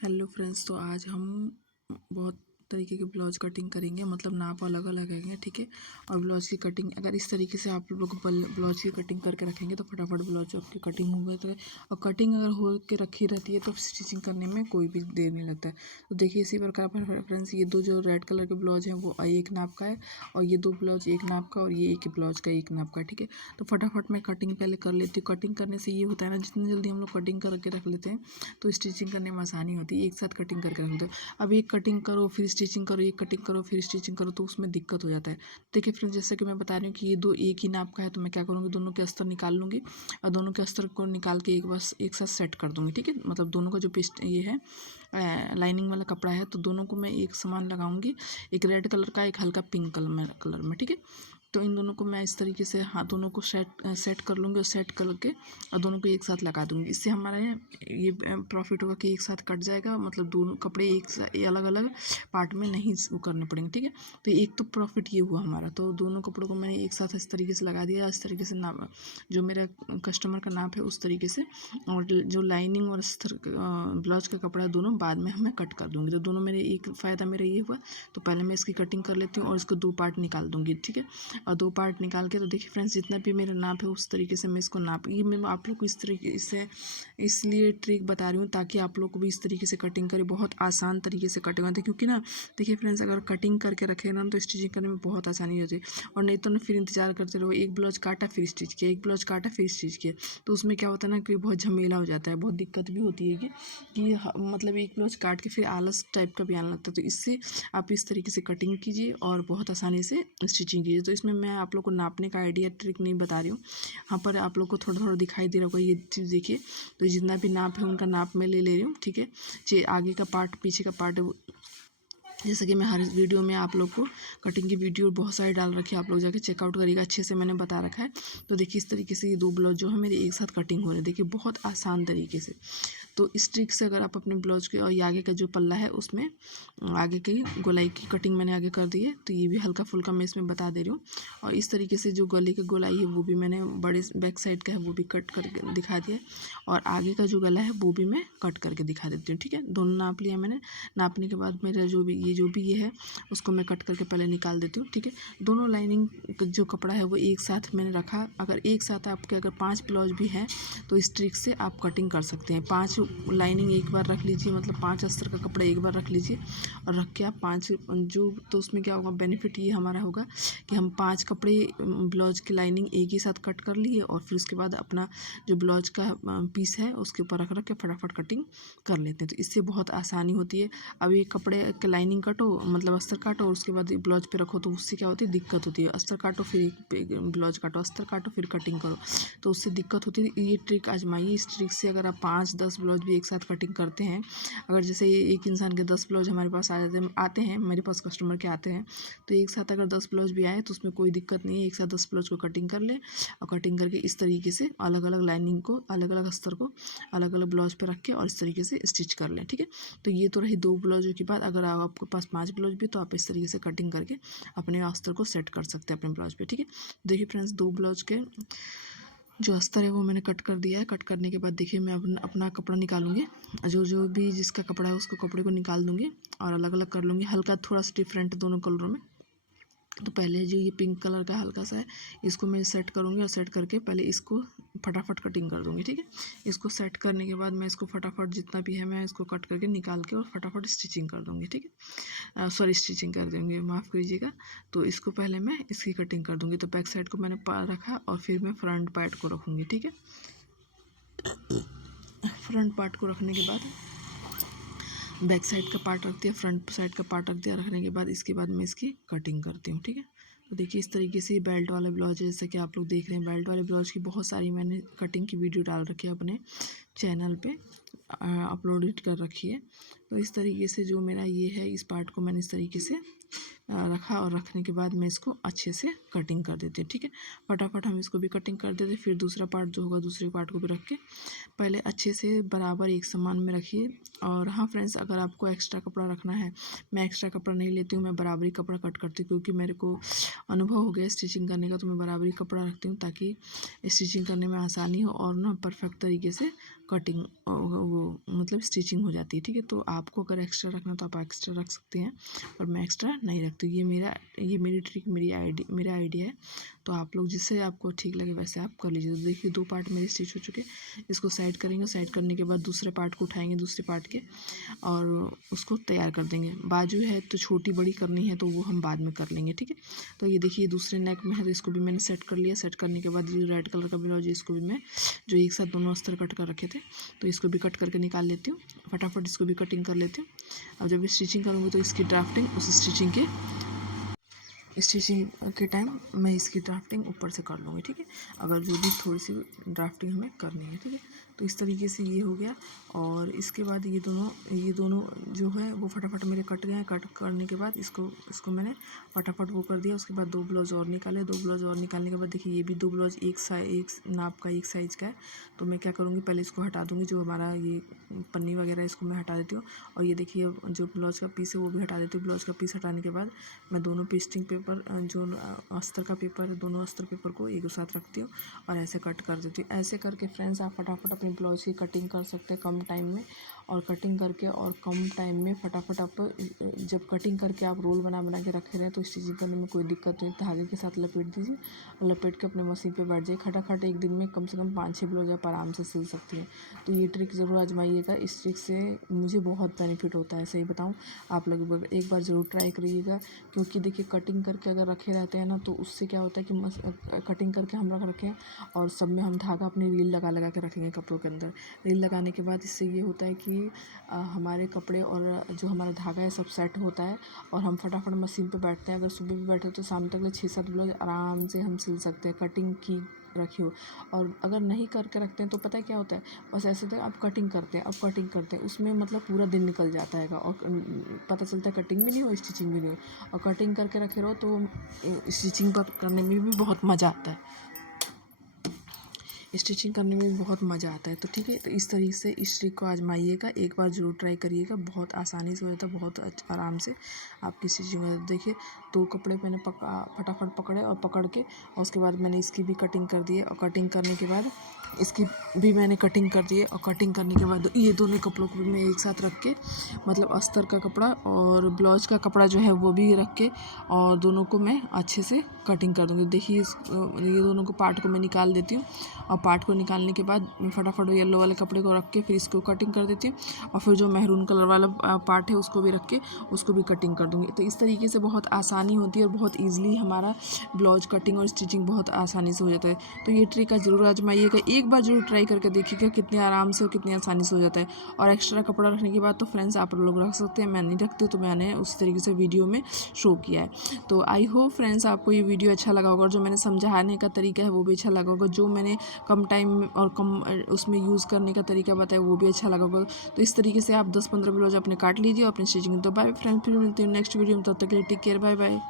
Hello friends, तो आज हम बहुत तरीके के ब्लाउज कटिंग करेंगे, मतलब नाप अलग अलग है, ठीक है। और ब्लाउज की कटिंग अगर इस तरीके से आप लोग ब्लाउज की कटिंग करके रखेंगे तो फटाफट ब्लाउज आपकी कटिंग हो गई। तो और कटिंग अगर हो के रखी रहती है तो स्टिचिंग करने में कोई भी देर नहीं लगता है। तो देखिए इसी प्रकार पर फ्रेंड्स, ये दो जो रेड कलर के ब्लाउज हैं वो एक नाप का है, और ये दो ब्लाउज एक नाप का, और ये एक ब्लाउज का एक नाप का, ठीक है। तो फटाफट मैं कटिंग पहले कर लेती हूँ। कटिंग करने से ये होता है ना, जितनी जल्दी हम लोग कटिंग करके रख लेते हैं तो स्टिचिंग करने में आसानी होती है। एक साथ कटिंग करके रख दो। अब एक कटिंग करो फिर स्टिचिंग करो, एक कटिंग करो फिर स्टिचिंग करो, तो उसमें दिक्कत हो जाता है। देखिए फ्रेंड्स, जैसे कि मैं बता रही हूँ कि ये दो एक ही नाप का है, तो मैं क्या करूँगी, दोनों के अस्तर निकाल लूँगी और दोनों के अस्तर को निकाल के एक बस एक साथ सेट कर दूँगी, ठीक है। मतलब दोनों का जो पेस्ट ये है लाइनिंग वाला कपड़ा है, तो दोनों को मैं एक समान लगाऊंगी। एक रेड कलर का, एक हल्का पिंक कलर में, ठीक है। तो इन दोनों को मैं इस तरीके से दोनों को सेट कर लूँगी, और सेट करके और दोनों को एक साथ लगा दूँगी। इससे हमारा ये प्रॉफिट होगा कि एक साथ कट जाएगा, मतलब दोनों कपड़े अलग अलग पार्ट में नहीं वो करने पड़ेंगे, ठीक है। तो एक तो प्रॉफिट ये हुआ हमारा। तो दोनों कपड़ों को मैंने एक साथ इस तरीके से लगा दिया, इस तरीके से नाप जो मेरा कस्टमर का नाप है उस तरीके से। और जो लाइनिंग और अस्तर ब्लाउज का कपड़ा दोनों बाद में मैं कट कर दूँगी। तो दोनों मेरे एक फ़ायदा मेरा ये हुआ। तो पहले मैं इसकी कटिंग कर लेती हूँ और इसको दो पार्ट निकाल दूँगी, ठीक है। और दो पार्ट निकाल के, तो देखिए फ्रेंड्स, जितना भी मेरा नाप है उस तरीके से मैं इसको नाप, ये मैं आप लोग को इस तरीके से इसलिए ट्रिक बता रही हूँ ताकि आप लोग को भी इस तरीके से कटिंग करें। बहुत आसान तरीके से कटिंग होती है, क्योंकि ना देखिए फ्रेंड्स, अगर कटिंग करके रखे ना तो स्टिचिंग करने में बहुत आसानी होती है। और नहीं तो ना फिर इंतजार करते रहो, एक ब्लाउज काटा फिर स्टिच किया, एक ब्लाउज काटा फिर स्टिच किया, तो उसमें क्या होता है ना कि बहुत झमेला हो जाता है, बहुत दिक्कत भी होती है मतलब एक ब्लाउज काट के फिर आलस टाइप का भी आने लगता है। तो इससे आप इस तरीके से कटिंग कीजिए और बहुत आसानी से स्टिचिंग कीजिए। तो इसमें मैं आप लोग को नापने का आइडिया ट्रिक नहीं बता रही हूँ, यहाँ पर आप लोग को थोड़ा थोड़ा दिखाई दे रहा होगा ये चीज़, देखिए। तो जितना भी नाप है उनका नाप मैं ले रही हूँ, ठीक है। चाहे आगे का पार्ट पीछे का पार्ट, जैसे कि मैं हर वीडियो में आप लोग को कटिंग की वीडियो बहुत सारी डाल रखी है, आप लोग जाके चेकआउट करिएगा, अच्छे से मैंने बता रखा है। तो देखिए इस तरीके से ये दो ब्लाउज जो है मेरे एक साथ कटिंग हो रहे हैं, देखिए बहुत आसान तरीके से। तो इस ट्रिक से अगर आप अपने ब्लाउज के और ये आगे का जो पल्ला है उसमें आगे की गोलाई की कटिंग मैंने आगे कर दी है, तो ये भी हल्का फुल्का मैं इसमें बता दे रही हूँ। और इस तरीके से जो गले की गोलाई है वो भी मैंने बड़े बैक साइड का है वो भी कट करके दिखा दिया है, और आगे का जो गला है वो भी मैं कट करके दिखा देती हूँ, ठीक है। दोनों नाप लिया मैंने। नापने के बाद मेरा जो भी ये है उसको मैं कट करके पहले निकाल देती हूँ, ठीक है। दोनों लाइनिंग जो कपड़ा है वो एक साथ मैंने रखा। अगर एक साथ आपके अगर 5 ब्लाउज भी हैं तो इस ट्रिक से आप कटिंग कर सकते हैं। 5 लाइनिंग एक बार रख लीजिए, मतलब 5 अस्तर का कपड़ा एक बार रख लीजिए और रख के आप 5 जो, तो उसमें क्या होगा, बेनिफिट ये हमारा होगा कि हम 5 कपड़े ब्लाउज की लाइनिंग एक ही साथ कट कर लिए, और फिर उसके बाद अपना जो ब्लाउज का पीस है उसके ऊपर रख के फटाफट कटिंग कर लेते हैं। तो इससे बहुत आसानी होती है। अब ये कपड़े के लाइनिंग कटो, मतलब अस्तर काटो, और उसके बाद ब्लाउज पे रखो, तो उससे क्या होती है, दिक्कत होती है। अस्तर काटो फिर ब्लाउज काटो, अस्तर काटो फिर कटिंग करो, तो उससे दिक्कत होती है। ये ट्रिक आजमाइए। इस ट्रिक से अगर आप 5-10 ब्लाउज भी एक साथ कटिंग करते हैं, अगर जैसे एक इंसान के 10 ब्लाउज हमारे पास आते हैं, मेरे पास कस्टमर के आते हैं, तो एक साथ अगर 10 ब्लाउज भी आए तो उसमें कोई दिक्कत नहीं है। एक साथ 10 ब्लाउज को कटिंग कर लें, और कटिंग करके इस तरीके से अलग अलग लाइनिंग को, अलग अलग अस्तर को अलग अलग ब्लाउज पे रख के और इस तरीके से स्टिच कर लें, ठीक है। तो ये तो रही 2 ब्लाउजों की बात। अगर आपके पास 5 ब्लाउज भी, तो आप इस तरीके से कटिंग करके अपने अस्तर को सेट कर सकते हैं अपने ब्लाउज पे, ठीक है। देखिए फ्रेंड्स, 2 ब्लाउज के जो अस्तर है वो मैंने कट कर दिया है। कट करने के बाद देखिए मैं अपना कपड़ा निकालूंगी, जो भी जिसका कपड़ा है उसको कपड़े को निकाल दूंगी और अलग अलग कर लूँगी, हल्का थोड़ा सा डिफरेंट दोनों कलरों में। तो पहले जो ये पिंक कलर का हल्का सा है इसको मैं सेट करूँगी, और सेट करके पहले इसको फटाफट कटिंग कर दूँगी, ठीक है। इसको सेट करने के बाद मैं इसको फटाफट जितना भी है मैं इसको कट करके निकाल के और फटाफट स्टिचिंग कर दूँगी, ठीक है। सॉरी, स्टिचिंग कर देंगे, माफ़ कीजिएगा। तो इसको पहले मैं इसकी कटिंग कर दूँगी। तो बैक साइड को मैंने रखा और फिर मैं फ्रंट पार्ट को रखूँगी, ठीक है। फ्रंट पार्ट को रखने के बाद बैक साइड का पार्ट रख दिया, फ्रंट साइड का पार्ट रख दिया। रखने के बाद इसके बाद मैं इसकी कटिंग करती हूँ, ठीक है। तो देखिए इस तरीके से बेल्ट वाले ब्लाउज, जैसे कि आप लोग देख रहे हैं, बेल्ट वाले ब्लाउज की बहुत सारी मैंने कटिंग की वीडियो डाल रखी है अपने चैनल पे, अपलोडेड कर रखी है। तो इस तरीके से जो मेरा ये है, इस पार्ट को मैंने इस तरीके से रखा और रखने के बाद मैं इसको अच्छे से कटिंग कर देती हूँ। ठीक है, फटाफट हम इसको भी कटिंग कर देते। फिर दूसरा पार्ट जो होगा दूसरे पार्ट को भी रख के पहले अच्छे से बराबर एक समान में रखिए। और हाँ फ्रेंड्स, अगर आपको एक्स्ट्रा कपड़ा रखना है, मैं एक्स्ट्रा कपड़ा नहीं लेती हूँ, मैं बराबरी कपड़ा कट करती हूँ, क्योंकि मेरे को अनुभव हो गया स्टिचिंग करने का। तो मैं बराबरी कपड़ा रखती हूँ ताकि स्टिचिंग करने में आसानी हो और ना परफेक्ट तरीके से कटिंग वो मतलब स्टिचिंग हो जाती है। ठीक है, तो आपको अगर एक्स्ट्रा रखना तो आप एक्स्ट्रा रख सकते हैं, पर मैं एक्स्ट्रा नहीं रखती। ये मेरी ट्रिक, मेरा आइडिया है। तो आप लोग जिससे आपको ठीक लगे वैसे आप कर लीजिए। तो देखिए 2 पार्ट मेरे स्टिच हो चुके। इसको साइड करेंगे, साइड करने के बाद दूसरे पार्ट को उठाएंगे दूसरे पार्ट के और उसको तैयार कर देंगे। बाजू है तो छोटी बड़ी करनी है तो वो हम बाद में कर लेंगे। ठीक है, तो ये देखिए दूसरे नेक में है तो इसको भी मैंने सेट कर लिया। सेट करने के बाद ये रेड कलर का ब्लाउज है, इसको भी मैं जो एक साथ दोनों अस्तर कट कर रखे थे तो इसको भी कट करके निकाल लेती हूँ। फटाफट इसको भी कटिंग कर लेती हूँ। अब जब स्टिचिंग करूँगी तो इसकी ड्राफ्टिंग उस स्टिचिंग के टाइम मैं इसकी ड्राफ्टिंग ऊपर से कर लूँगी। ठीक है, अगर जो भी थोड़ी सी ड्राफ्टिंग हमें करनी है। ठीक है, तो इस तरीके से ये हो गया। और इसके बाद ये दोनों जो है वो फटाफट मेरे कट गए हैं। कट करने के बाद इसको मैंने फटाफट वो कर दिया। उसके बाद 2 ब्लाउज और निकाले। 2 ब्लाउज और निकालने के बाद देखिए ये भी 2 ब्लाउज एक नाप का एक साइज़ का है। तो मैं क्या करूँगी, पहले इसको हटा दूँगी, जो हमारा ये पन्नी वगैरह इसको मैं हटा देती हूँ। और ये देखिए जो ब्लाउज का पीस है वो भी हटा देती हूँ। ब्लाउज का पीस हटाने के बाद मैं दोनों पेस्टिंग पेपर जो अस्तर का पेपर है, दोनों अस्तर पेपर को एक साथ रखती हूँ और ऐसे कट कर देती हूँ। ऐसे करके फ्रेंड्स आप फटाफट अपनी ब्लाउज की कटिंग कर सकते हैं कम टाइम में। और कटिंग करके और कम टाइम में फटाफट आप जब कटिंग करके आप रोल बना के रखे रहें तो स्टिचिंग करने में कोई दिक्कत नहीं। धागे के साथ लपेट दीजिए और लपेट के अपने मशीन पे बैठ जाइए। खटाखट एक दिन में कम से कम 5-6 ब्लाउज आप आराम से सिल सकती हैं। तो ये ट्रिक ज़रूर आजमाइएगा। इस ट्रिक से मुझे बहुत बेनिफिट होता है, सही बताऊँ। आप लोग एक बार ज़रूर ट्राई करिएगा, क्योंकि देखिए कटिंग करके अगर रखे रहते हैं ना तो उससे क्या होता है कि कटिंग करके हम रख रखें और सब में हम धागा अपनी रील लगा के रखेंगे कपड़ों के अंदर। रील लगाने के बाद इससे ये होता है कि हमारे कपड़े और जो हमारा धागा है सब सेट होता है और हम फटाफट मशीन पे बैठते हैं। अगर सुबह भी बैठे तो शाम तक 6-7 ब्लाउज आराम से हम सिल सकते हैं, कटिंग की रखी हो। और अगर नहीं करके रखते हैं तो पता है क्या होता है, बस ऐसे तो आप कटिंग करते हैं उसमें मतलब पूरा दिन निकल जाता है और पता चलता है कटिंग भी नहीं हो स्टिचिंग भी नहीं हो। और कटिंग करके रखे रहो तो स्टिचिंग पर करने में भी बहुत मज़ा आता है। स्टिचिंग करने में भी बहुत मज़ा आता है। तो ठीक है, तो इस तरीके से इस ट्रिक को आजमाइएगा, एक बार ज़रूर ट्राई करिएगा। बहुत आसानी से हो जाता है, बहुत आराम से आपकी स्टिचिंग हो जाती है। देखिए 2 कपड़े मैंने फटाफट पकड़े और पकड़ के और उसके बाद मैंने इसकी भी कटिंग कर दी है। और कटिंग करने के बाद इसकी भी मैंने कटिंग कर दी है। और कटिंग करने के बाद ये दोनों कपड़ों को भी मैं एक साथ रख के मतलब अस्तर का कपड़ा और ब्लाउज का कपड़ा जो है वो भी रख के और दोनों को मैं अच्छे से कटिंग कर दूँगी। देखिए ये दोनों को पार्ट को मैं निकाल देती हूँ और पार्ट को निकालने के बाद मैं फटाफट येलो वाले कपड़े को रख के फिर इसको कटिंग कर देती हूँ। और फिर जो मैरून कलर वाला पार्ट है उसको भी रख के उसको भी कटिंग कर दूँगी। तो इस तरीके से बहुत आसानी होती है और बहुत ईजिली हमारा ब्लाउज कटिंग और स्टिचिंग बहुत आसानी से हो जाता है। तो ये ट्रिक का ज़रूर आजमाइएगा, एक बार ज़रूर ट्राई करके देखिएगा कितने आराम से और कितनी आसानी से हो जाता है। और एक्स्ट्रा कपड़ा रखने के बाद तो फ्रेंड्स आप लोग रख सकते हैं, मैं नहीं रखती, तो मैंने उस तरीके से वीडियो में शो किया है। तो आई होप फ्रेंड्स आपको ये वीडियो अच्छा लगा होगा और जो मैंने समझाने का तरीका है वो भी अच्छा लगा होगा। जो मैंने कम टाइम और कम उसमें यूज़ करने का तरीका बताया वो भी अच्छा लगा होगा। तो इस तरीके से आप 10-15 ब्लाउज अपने काट लीजिए और अपनी स्टिचिंग। तो बाय फ्रेंड्स, फिर मिलते हैं नेक्स्ट वीडियो में, तब तक के लिए टेक केयर, बाय बाय।